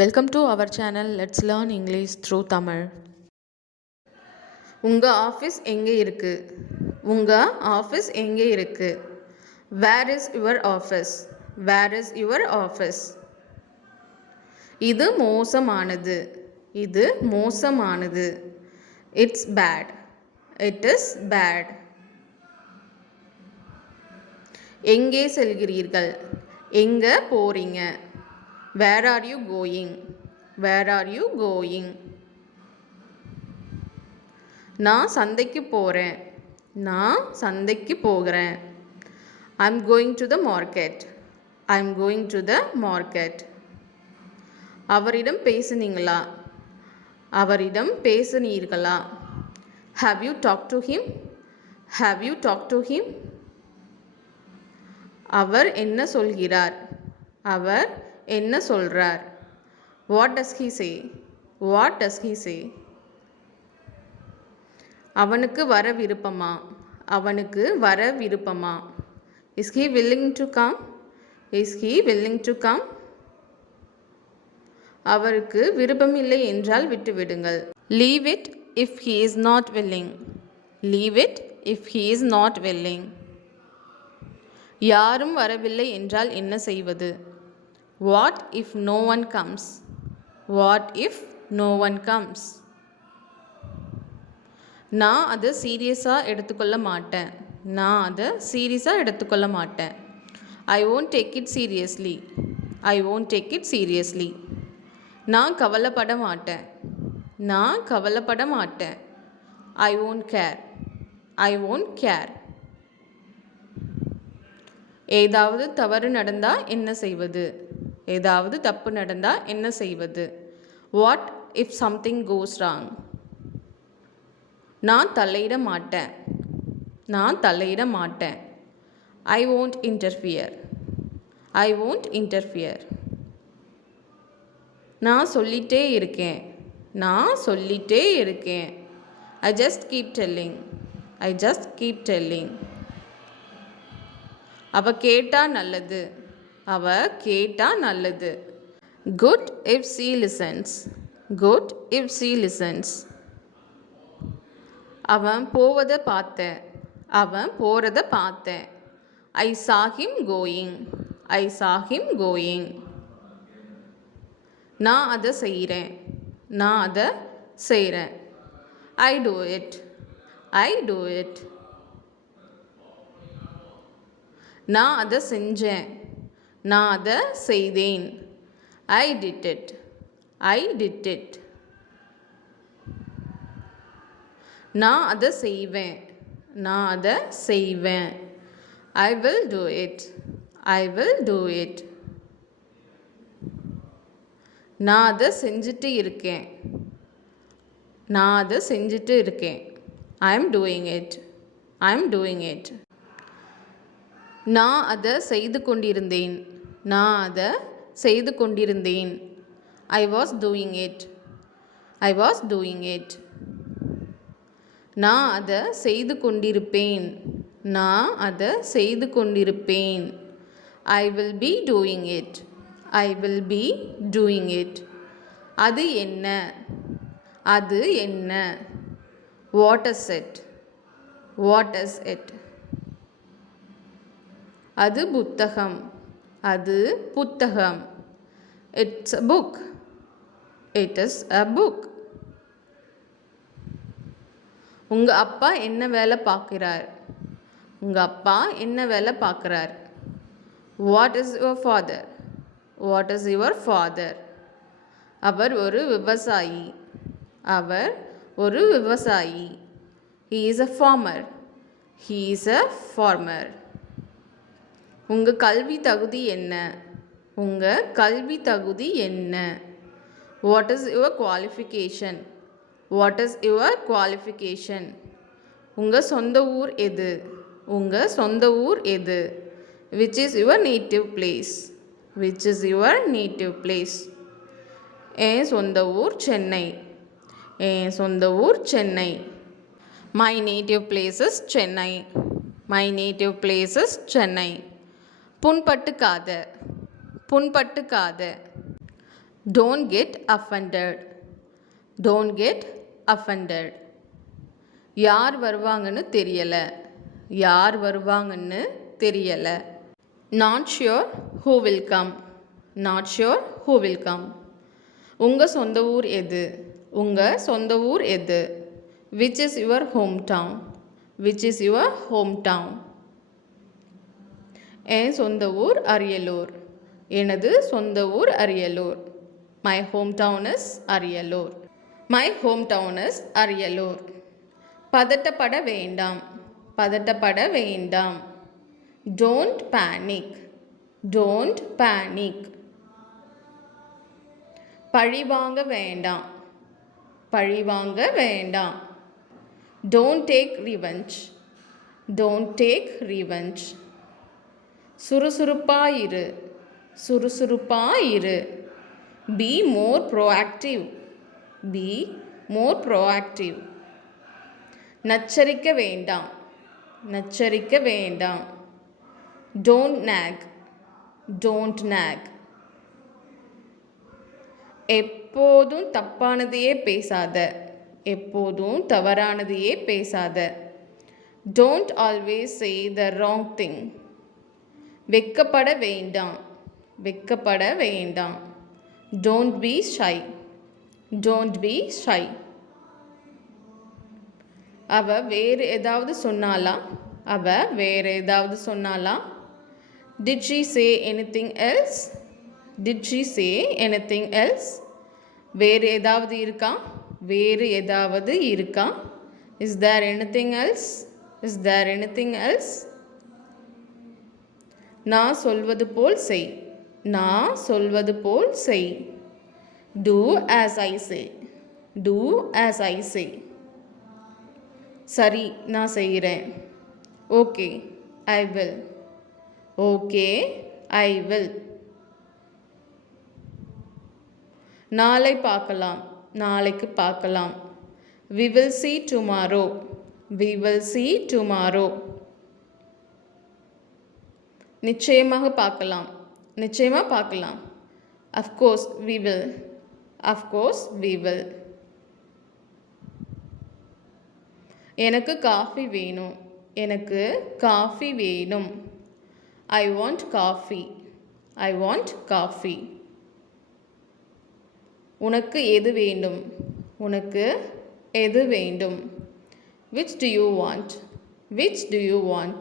Welcome to our channel. Let's learn English through Tamil. உங்க office எங்கே இருக்கு? உங்க ஆஃபீஸ் எங்கே இருக்கு? Where is your office? Where is your office? இது மோசமானது. இது மோசமானது. It's bad. It is bad. எங்கே செல்கிறீர்கள்? எங்க போறீங்க? Where are you going? Where are you going? நான் சந்தைக்கு போகிறேன். நான் சந்தைக்கு போகிறேன். I'm going to the market. I'm going to the market. அவரிடம் பேசுனீங்களா? அவரிடம் பேசுனீர்களா? Have you talked to him? Have you talked to him? அவர் என்ன சொல்கிறார்? அவர் என்ன சொல்றார்? What does he say? What does he say? அவனுக்கு வர விருப்பமா? அவனுக்கு வர விருப்பமா? Is he willing to come? Is he willing to come? அவருக்கு விருப்பமில்லை என்றால் விட்டுவிடுங்கள். Leave it if he is not willing. Leave it if he is not willing. யாரும் வரவில்லை என்றால் என்ன செய்வது? What if no one comes? What if no one comes? நான் அதை சீரியஸாக எடுத்துக்கொள்ள மாட்டேன். நான் அதை சீரியஸாக எடுத்துக்கொள்ள மாட்டேன். I won't take it seriously. I won't take it seriously. நான் கவலைப்பட மாட்டேன். நான் கவலைப்பட மாட்டேன். I won't care. I won't care. ஏதாவது தவறு நடந்தால் என்ன செய்வது? ஏதாவது தப்பு நடந்தால் என்ன செய்வது? What if something goes wrong? நான் தலையிட மாட்டேன். நான் தலையிட மாட்டேன். I won't interfere. I won't interfere. நான் சொல்லிட்டே இருக்கேன். நான் சொல்லிட்டே இருக்கேன். I just keep telling. I just keep telling. அவ கேட்டா நல்லது. அவ கேட்டா நல்லது. Good if she listens. Good if she listens. அவன் போவதை பார்த்தேன். அவன் போகிறத பார்த்தேன். I saw him going. I saw him going. நான் அதை செய்கிறேன். நான் அதை செய்கிறேன். I do it. I do it. நான் அதை செஞ்சேன். நான் அதை செய்தேன். I did it. I did it. நான் அதை செய்வேன். நான் அதை செய்வேன். I will do it. I will do it. நான் அதை செஞ்சுட்டு இருக்கேன். நான் அதை செஞ்சுட்டு இருக்கேன். I am doing it. I am doing it. நான் அதை செய்து கொண்டிருந்தேன். நான் அதை செய்து கொண்டிருந்தேன். I was doing it. I was doing it. நான் அதை செய்து கொண்டிருப்பேன். நான் அதை செய்து கொண்டிருப்பேன். I will be doing it. I will be doing it. அது என்ன? அது என்ன? What is it? What is it? அது புத்தகம். அது புத்தகம். It's a book. It is a book. உங்கள் அப்பா என்ன வேலை பார்க்கிறார்? உங்கள் அப்பா என்ன வேலை பார்க்குறார்? What is your father? What is your father? அவர் ஒரு விவசாயி. அவர் ஒரு விவசாயி. He is a farmer. He is a farmer. உங்கள் கல்வி தகுதி என்ன? உங்கள் கல்வி தகுதி என்ன? What is your qualification? What is your qualification? உங்கள் சொந்த ஊர் எது? உங்கள் சொந்த ஊர் எது? Which is your native place? Which is your native place? என் சொந்த ஊர் சென்னை. என் சொந்த ஊர் Chennai. My native place is Chennai. My native place is Chennai. புண்பட்டுக்காத. புண்பட்டுக்காத. Don't get offended. Don't get offended. யார் வருவாங்கன்னு தெரியல. யார் வருவாங்கன்னு தெரியல. Not sure who will come. Not sure who will come. உங்க சொந்த ஊர் எது? உங்க சொந்த ஊர் எது? Which is your hometown? Which is your hometown? என் சொந்த ஊர் அரியலூர். எனது சொந்த ஊர் Ariyalur. My hometown is Ariyalur. My hometown is Ariyalur. பதட்டப்பட வேண்டாம். பதட்டப்பட வேண்டாம். Don't panic. Don't panic. பழிவாங்க வேண்டாம். பழிவாங்க வேண்டாம். Don't take revenge. Don't take revenge. சுறுசுறுப்பாயிரு. சுறுசுறுப்பாயிரு. Be more proactive. Be more proactive. நச்சரிக்க வேண்டாம். நச்சரிக்க வேண்டாம். Don't nag. Don't nag. எப்போதும் தப்பானதையே பேசாத. எப்போதும் தவறானதையே பேசாத. Don't always say the wrong thing. வெட்கப்பட வேண்டாம். வெட்கப்பட வேண்டாம். Don't be shy. Don't be shy. அவ வேறு ஏதாவது சொன்னாளா? அவ வேறு ஏதாவது சொன்னாளா? Did she say anything else? Did she say anything else? வேறு ஏதாவது இருக்கா? வேறு ஏதாவது இருக்கா? Is there anything else? Is there anything else? நான் சொல்வது போல் செய். நான் சொல்வது போல் செய். Do as I say. Do as I say. சரி, நான் செய்கிறேன். Okay, I will. Okay, I will. நாளை பார்க்கலாம். நாளைக்கு பார்க்கலாம். We will see tomorrow. We will see tomorrow. நிச்சயமாக பார்க்கலாம். நிச்சயமாக பார்க்கலாம். Of course we will. Of course we will. எனக்கு காஃபி வேணும். எனக்கு காஃபி வேணும். I want coffee. I want coffee. உனக்கு எது வேண்டும்? உனக்கு எது வேண்டும்? Which do you want? Which do you want?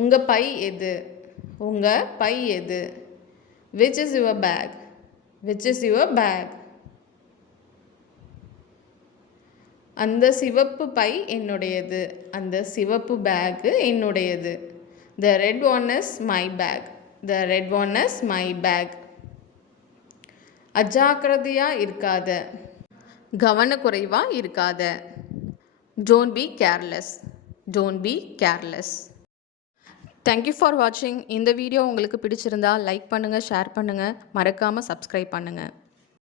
உங்க பை எது? உங்க பை எது? Which is your bag? Which is your bag? அந்த சிவப்பு பை என்னுடையது. அந்த சிவப்பு பேக் என்னுடையது. The red one is my bag. The red one is my bag. அஜாக்கிரதையா இருக்காத. கவனக்குறைவா இருக்காத. Don't be careless. Don't be careless. Thank you for watching. இந்த video உங்களுக்கு பிடிச்சிருந்தா லைக் பண்ணுங்கள், ஷேர் பண்ணுங்கள், மறக்காமல் சப்ஸ்கிரைப் பண்ணுங்கள்.